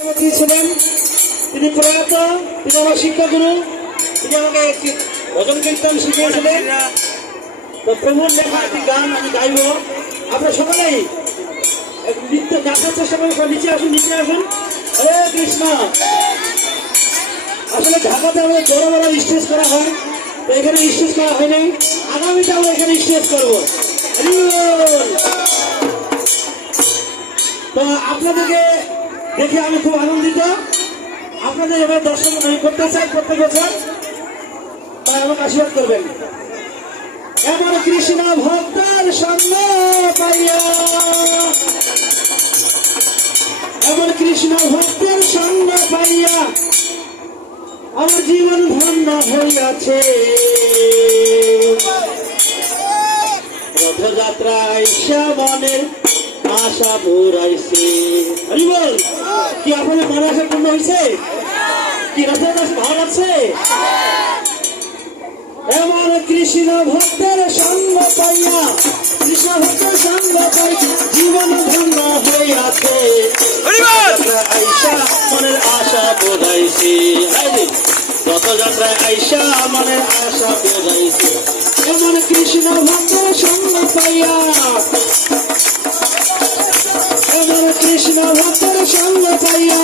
ছিলেন তিনি প্রয়াত, তিনি আমার শিক্ষাগুরু, তিনি আমাকে ভজন কীর্তন শিখিয়েছিলেন। তো প্রভুর লেখা একটি গান আমি গাইব। আপনারা সকলেই নৃত্য দেখার চেষ্টা করুন। নিচে আসুন, নিচে আসুন। হরে কৃষ্ণ। আসলে ঢাকাতে আমাদের বড় বড় স্টেজ করা হয়, তো এখানে স্টেজ করা হয়নি। আগামীতে আমরা এখানে স্টেজ করবো। তো আপনাদেরকে দেখে আমি খুব আনন্দিত। আপনাদের এবার দর্শন আমি করতে চাই প্রত্যেক বছর, তাই আমাকে আশীর্বাদ করবেন। এমন কৃষ্ণ ভক্তের সঙ্গ পাইয়া, এমন কৃষ্ণ ভক্তের সঙ্গ পাইয়া আমার জীবন ধন্য হইয়াছে। রথযাত্রায় শ্যামনের আশা পুরাইছে। হরি বল। কি আপনাদের মনে আশা পূর্ণ হয়েছে? কি রথযাত্রা ভালো লাগছে? এমন কৃষ্ণ ভক্তের সঙ্গ পাইয়া, কৃষ্ণ ভক্তের সঙ্গ পাই জীবন ধন্য হইয়াছে। আইসা মনের আশা বোঝাইছে। রথযাত্রায় আইসা মনের আশা বোঝাইছে। এমন কৃষ্ণ ভক্তের সঙ্গ পাইয়া, এমন কৃষ্ণ ভক্তের সঙ্গ পাইয়া